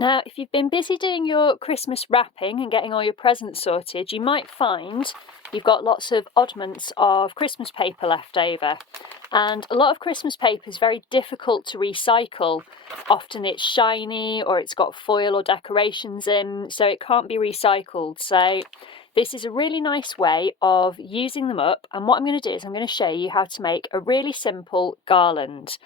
Now, if you've been busy doing your Christmas wrapping and getting all your presents sorted, you might find you've got lots of oddments of Christmas paper left over. And a lot of Christmas paper is very difficult to recycle. Often it's shiny or it's got foil or decorations in, so it can't be recycled. So this is a really nice way of using them up. And what I'm going to do is I'm going to show you how to make a really simple garland.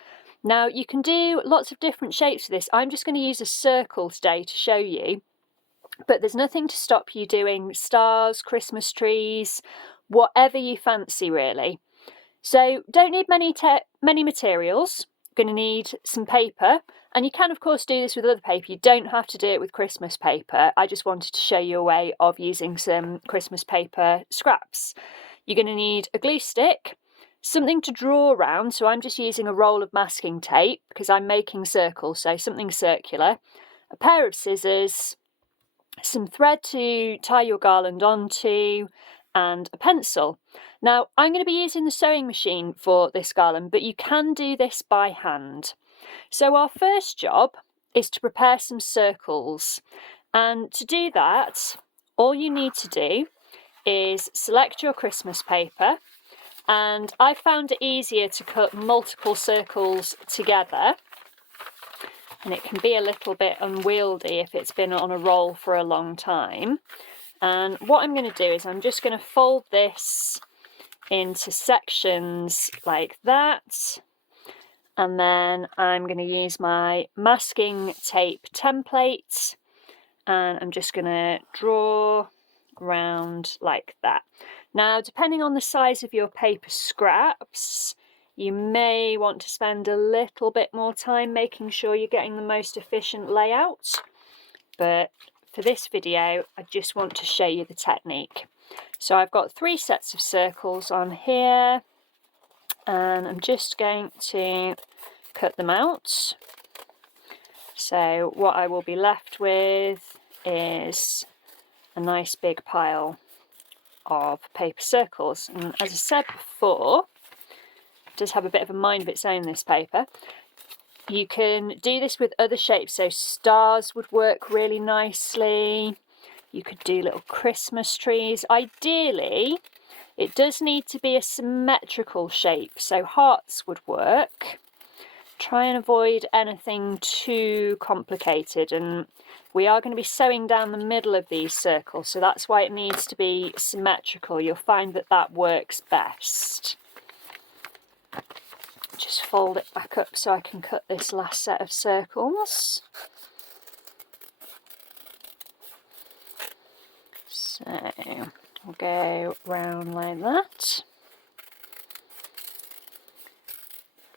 Now you can do lots of different shapes for this. I'm just going to use a circle today to show you, but there's nothing to stop you doing stars, Christmas trees, whatever you fancy really. So don't need many materials. You're going to need some paper, and you can of course do this with other paper. You don't have to do it with Christmas paper. I just wanted to show you a way of using some Christmas paper scraps. You're going to need a glue stick, something to draw around, so I'm just using a roll of masking tape because I'm making circles, so something circular, a pair of scissors, some thread to tie your garland onto, and a pencil. Now I'm going to be using the sewing machine for this garland, but you can do this by hand. So our first job is to prepare some circles, and to do that all you need to do is select your Christmas paper. And I found it easier to cut multiple circles together, and it can be a little bit unwieldy if it's been on a roll for a long time. And what I'm going to do is I'm just going to fold this into sections like that, and then I'm going to use my masking tape template and I'm just going to draw around like that. Now, depending on the size of your paper scraps, you may want to spend a little bit more time making sure you're getting the most efficient layout. But for this video, I just want to show you the technique. So I've got 3 sets of circles on here, and I'm just going to cut them out. So what I will be left with is a nice big pile of paper circles. And as I said before, it does have a bit of a mind of its own, this paper. You can do this with other shapes, so stars would work really nicely. You could do little Christmas trees. Ideally, it does need to be a symmetrical shape, so hearts would work. Try and avoid anything too complicated, and we are going to be sewing down the middle of these circles, so that's why it needs to be symmetrical. You'll find that that works best. Just fold it back up so I can cut this last set of circles. So we'll go round like that.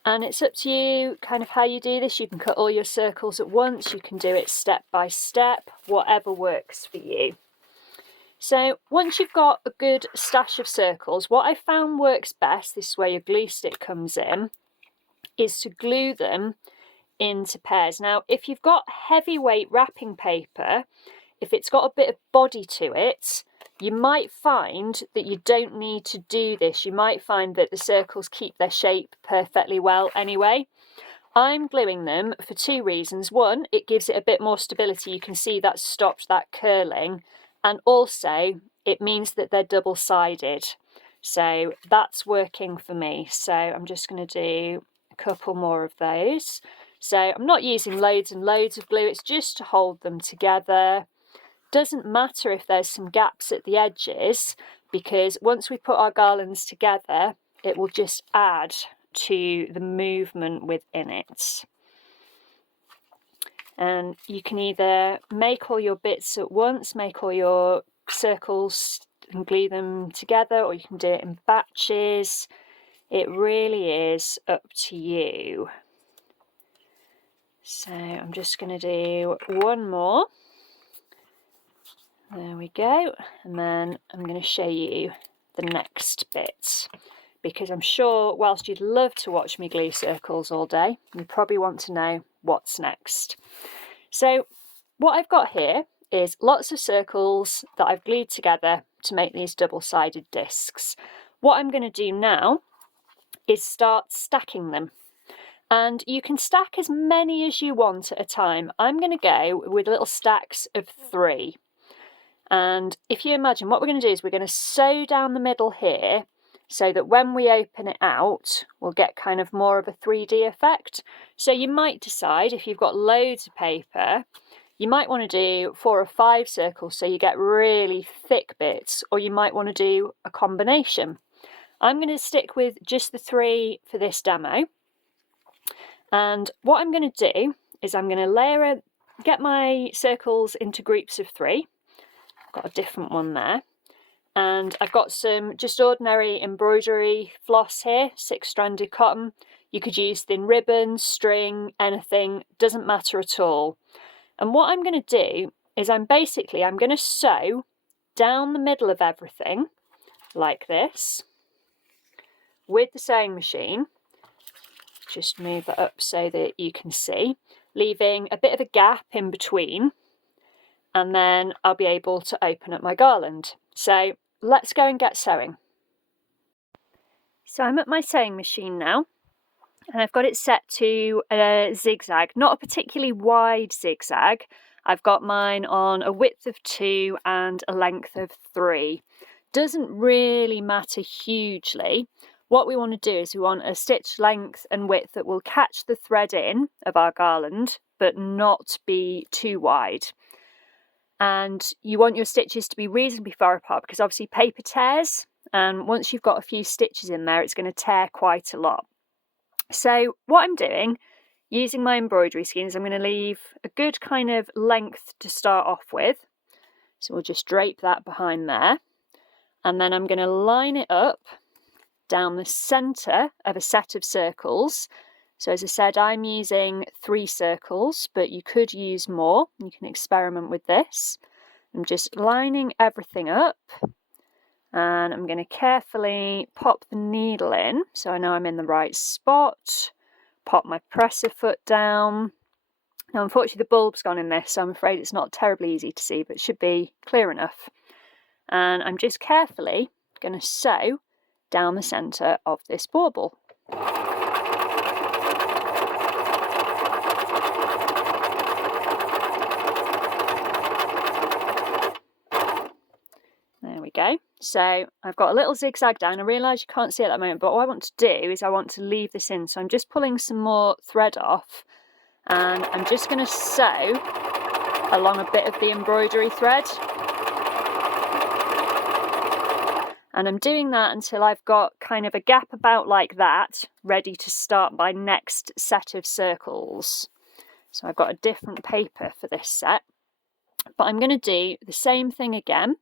And it's up to you kind of how you do this. You can cut all your circles at once, you can do it step by step, whatever works for you. So once you've got a good stash of circles, what I found works best, this is where your glue stick comes in, is to glue them into pairs. Now, if you've got heavyweight wrapping paper, if it's got a bit of body to it, you might find that you don't need to do this. You might find that the circles keep their shape perfectly well anyway. I'm gluing them for 2 reasons. One, it gives it a bit more stability. You can see that stopped that curling. And also, it means that they're double-sided. So that's working for me. So I'm just going to do a couple more of those. So I'm not using loads and loads of glue. It's just to hold them together. Doesn't matter if there's some gaps at the edges, because once we put our garlands together, it will just add to the movement within it. And you can either make all your bits at once, make all your circles and glue them together, or you can do it in batches. It really is up to you. So I'm just going to do one more. There we go, and then I'm going to show you the next bit, because I'm sure whilst you'd love to watch me glue circles all day, you probably want to know what's next. So what I've got here is lots of circles that I've glued together to make these double-sided discs. What I'm going to do now is start stacking them. And you can stack as many as you want at a time. I'm going to go with little stacks of 3. And if you imagine, what we're going to do is we're going to sew down the middle here so that when we open it out, we'll get kind of more of a 3D effect. So you might decide, if you've got loads of paper, you might want to do 4 or 5 circles so you get really thick bits, or you might want to do a combination. I'm going to stick with just the 3 for this demo. And what I'm going to do is I'm going to get my circles into groups of 3. I've got a different one there. And I've got some just ordinary embroidery floss here, 6-stranded cotton. You could use thin ribbon, string, anything, doesn't matter at all. And what I'm going to do is I'm going to sew down the middle of everything like this with the sewing machine. Just move it up so that you can see, leaving a bit of a gap in between, and then I'll be able to open up my garland. So let's go and get sewing. So I'm at my sewing machine now, and I've got it set to a zigzag, not a particularly wide zigzag. I've got mine on a width of 2 and a length of 3. Doesn't really matter hugely. What we want to do is we want a stitch length and width that will catch the thread in of our garland, but not be too wide. And you want your stitches to be reasonably far apart, because obviously paper tears, and once you've got a few stitches in there, it's going to tear quite a lot. So what I'm doing, using my embroidery skein, is I'm going to leave a good kind of length to start off with. So we'll just drape that behind there. And then I'm going to line it up down the centre of a set of circles. So as I said, I'm using 3 circles, but you could use more. You can experiment with this. I'm just lining everything up, and I'm going to carefully pop the needle in so I know I'm in the right spot. Pop my presser foot down. Now unfortunately the bulb's gone in this, so I'm afraid it's not terribly easy to see, but it should be clear enough. And I'm just carefully going to sew down the centre of this bauble. There we go. So I've got a little zigzag down. I realise you can't see it at the moment, but what I want to do is I want to leave this in. So I'm just pulling some more thread off, and I'm just going to sew along a bit of the embroidery thread. And I'm doing that until I've got kind of a gap about like that, ready to start my next set of circles. So I've got a different paper for this set, but I'm going to do the same thing again.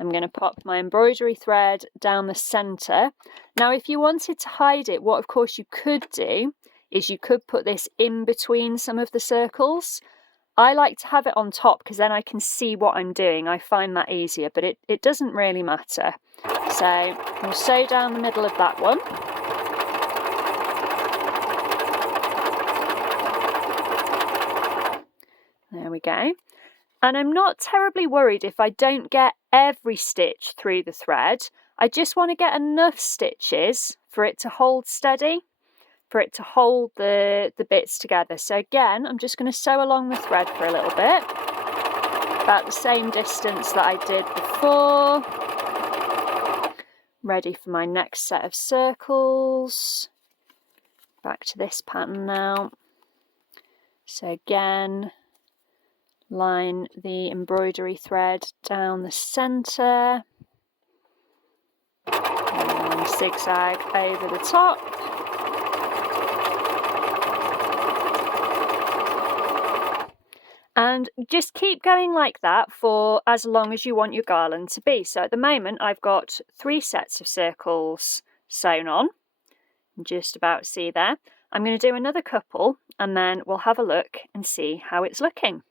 I'm going to pop my embroidery thread down the centre. Now, if you wanted to hide it, what of course you could do is you could put this in between some of the circles. I like to have it on top because then I can see what I'm doing. I find that easier, but it doesn't really matter. So we'll sew down the middle of that one. There we go. And I'm not terribly worried if I don't get every stitch through the thread. I just want to get enough stitches for it to hold steady, for it to hold the bits together. So again, I'm just going to sew along the thread for a little bit, about the same distance that I did before. Ready for my next set of circles. Back to this pattern now. So again, line the embroidery thread down the centre, and zigzag over the top. And just keep going like that for as long as you want your garland to be. So at the moment I've got 3 sets of circles sewn on. You can just about see there. I'm going to do another couple and then we'll have a look and see how it's looking.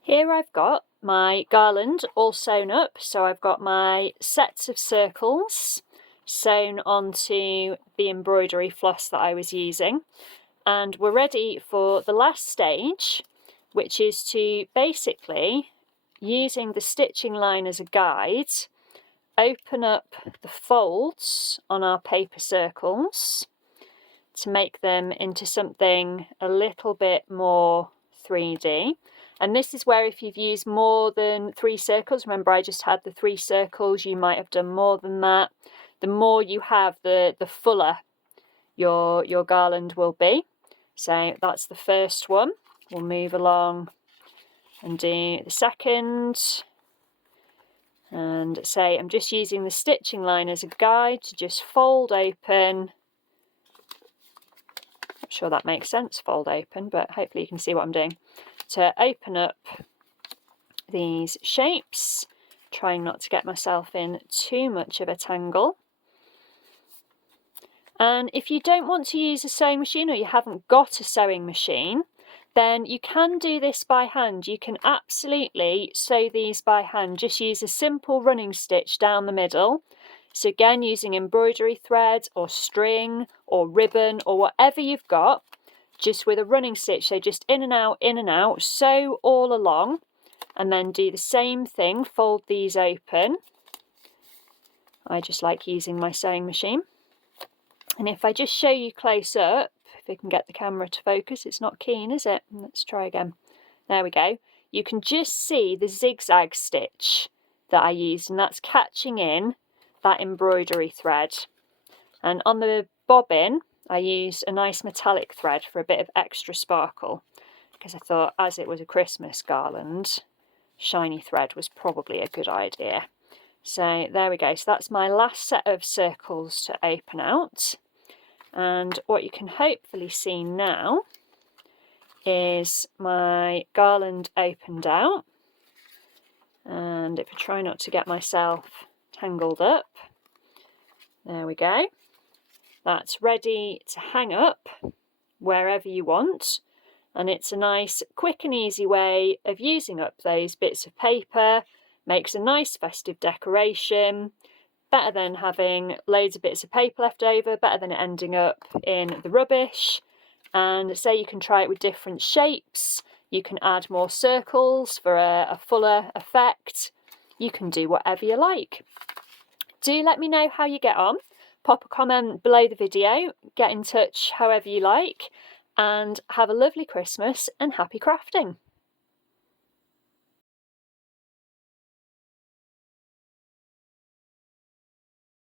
Here I've got my garland all sewn up. So I've got my sets of circles sewn onto the embroidery floss that I was using. And we're ready for the last stage, which is to basically, using the stitching line as a guide, open up the folds on our paper circles. to make them into something a little bit more 3D. And this is where if you've used more than 3 circles, remember I just had the 3 circles, you might have done more than that. The more you have, the fuller your garland will be. So that's the first one. We'll move along and do the second. And say I'm just using the stitching line as a guide to just fold open. Not sure that makes sense, fold open, but hopefully you can see what I'm doing. To open up these shapes, trying not to get myself in too much of a tangle. And if you don't want to use a sewing machine, or you haven't got a sewing machine, then you can do this by hand. You can absolutely sew these by hand. Just use a simple running stitch down the middle. So again, using embroidery thread or string or ribbon or whatever you've got, just with a running stitch. So just in and out, sew all along, and then do the same thing, fold these open. I just like using my sewing machine. And if I just show you close up, if I can get the camera to focus, it's not keen, is it? Let's try again. There we go. You can just see the zigzag stitch that I used, and that's catching in that embroidery thread. And on the bobbin, I used a nice metallic thread for a bit of extra sparkle, because I thought as it was a Christmas garland, shiny thread was probably a good idea. So there we go. So that's my last set of circles to open out. And what you can hopefully see now is my garland opened out. And if I try not to get myself tangled up, there we go. That's ready to hang up wherever you want. And it's a nice, quick and easy way of using up those bits of paper. Makes a nice festive decoration. Better than having loads of bits of paper left over, better than it ending up in the rubbish. And say you can try it with different shapes. You can add more circles for a fuller effect. You can do whatever you like. Do let me know how you get on. Pop a comment below the video, get in touch however you like, and have a lovely Christmas and happy crafting.